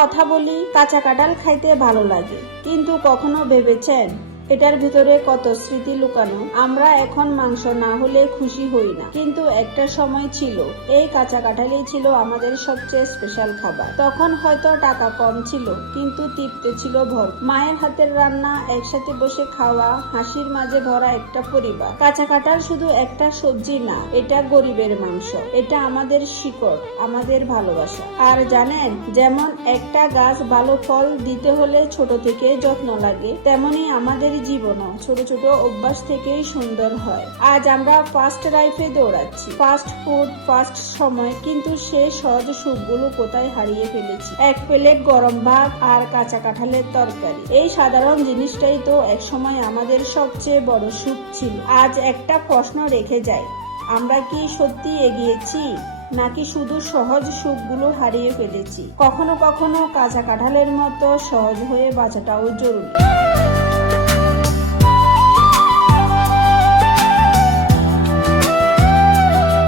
কথা বলি, কাঁচা কাঁঠাল খাইতে ভালো লাগে, কিন্তু কখনো ভেবেছেন এটার ভিতরে কত স্মৃতি লুকানো? আমরা এখন মাংস না হলে খুশি হই না, কিন্তু একটা সময় ছিল এই কাঁচা কাঁঠালই ছিল আমাদের সবচেয়ে স্পেশাল খাবার। তখন হয়তো টাকা কম ছিল, কিন্তু তৃপ্তি ছিল ভর। মায়ের হাতের রান্না, একসাথে বসে খাওয়া, হাসির মাঝে ভরা একটা পরিবার। কাঁচা কাঁঠাল শুধু একটা সবজি না, এটা গরিবের মাংস, এটা আমাদের শিকড়, আমাদের ভালোবাসা। আর জানেন, যেমন একটা গাছ ভালো ফল দিতে হলে ছোট থেকে যত্ন লাগে, তেমনি আমাদের জীবনও ছোট ছোট অভ্যাস থেকেই সুন্দর হয়। আজ আমরা ফাস্ট লাইফে দৌড়াচ্ছি, ফাস্ট ফুড, ফাস্ট সময়, কিন্তু সেই সহজ সুখগুলো কোথায় হারিয়ে ফেলেছি? এক প্লেট গরম ভাত আর কাঁচা কাঁঠালের তরকারি, এই সাধারণ জিনিসটাই তো একসময় আমাদের সবচেয়ে বড় সুখ ছিল। আজ একটা প্রশ্ন রেখে যায়, আমরা কি সত্যি এগিয়েছি, নাকি শুধু সহজ সুখগুলো হারিয়ে ফেলেছি? কখনো কখনো কাঁচা কাঁঠালের মতো সহজ হয়ে বাঁচাটাও জরুরি।